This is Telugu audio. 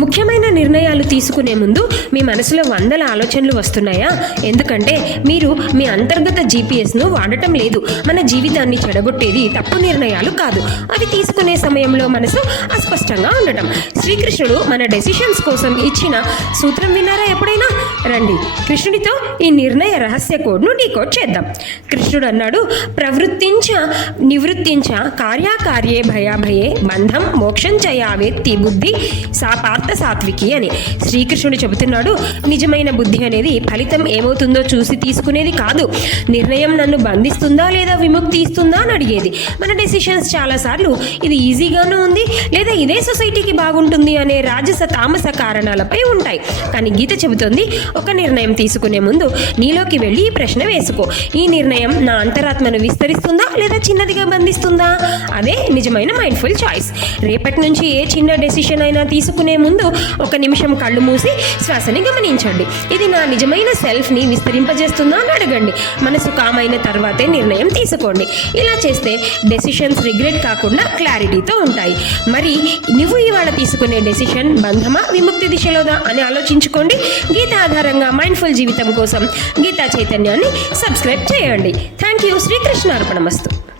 ముఖ్యమైన నిర్ణయాలు తీసుకునే ముందు మీ మనసులో వందల ఆలోచనలు వస్తున్నాయా? ఎందుకంటే మీరు మీ అంతర్గత జీపీఎస్ను వాడటం లేదు. మన జీవితాన్ని చెడగొట్టేది తప్పు నిర్ణయాలు కాదు. అవి తీసుకునే సమయంలో మనసు అస్పష్టంగా ఉండటం. శ్రీకృష్ణుడు మన డెసిషన్స్ కోసం ఇచ్చిన సూత్రం విన్నారా ఎప్పుడైనా? రండి కృష్ణుడితో ఈ నిర్ణయ రహస్య కోడ్ను డీకోడ్ చేద్దాం. కృష్ణుడు అన్నాడు ప్రవృత్తించ నివృత్తించ కార్యాకార్యే భయాభయే బంధం మోక్షం చయావేత్తి బుద్ధి సాపార్థ పార్థ సాత్వికి అని శ్రీకృష్ణుడు చెబుతున్నాడు. నిజమైన బుద్ధి అనేది ఫలితం ఏమవుతుందో చూసి తీసుకునేది కాదు. నిర్ణయం నన్ను బంధిస్తుందా లేదా విముక్తి ఇస్తుందా అని అడిగేది. మన డెసిషన్స్ చాలాసార్లు ఇది ఈజీగానూ ఉంది లేదా ఇదే సొసైటీకి బాగుంటుంది అనే రాజస తామస కారణాలపై ఉంటాయి. కానీ గీత చెబుతోంది ఒక నిర్ణయం తీసుకునే ముందు నీలోకి వెళ్ళి ఈ ప్రశ్న వేసుకో. ఈ నిర్ణయం నా అంతరాత్మను విస్తరిస్తుందా లేదా చిన్నదిగా బంధిస్తుందా? అదే నిజమైన మైండ్ఫుల్ చాయిస్ రేపటి నుంచి ఏ చిన్న డెసిషన్ అయినా తీసుకునే ముందు ఒక నిమిషం కళ్ళు మూసి శ్వాసని గమనించండి. ఇది నా నిజమైన సెల్ఫ్ని విస్తరింపజేస్తుందా అని అడగండి. మనసు కామైన తర్వాతే నిర్ణయం తీసుకోండి. ఇలా చేస్తే డెసిషన్స్ రిగ్రెట్ కాకుండా క్లారిటీతో ఉంటాయి. మరి నువ్వు ఇవాళ తీసుకునే డెసిషన్ బంధమా విముక్తి దిశలోదా అని ఆలోచించుకోండి. గీత ఆధారంగా మైండ్ఫుల్ జీవితం కోసం గీతా చైతన్యాన్ని సబ్స్క్రైబ్ చేయండి. Thank you. శ్రీకృష్ణ అర్పణమస్తు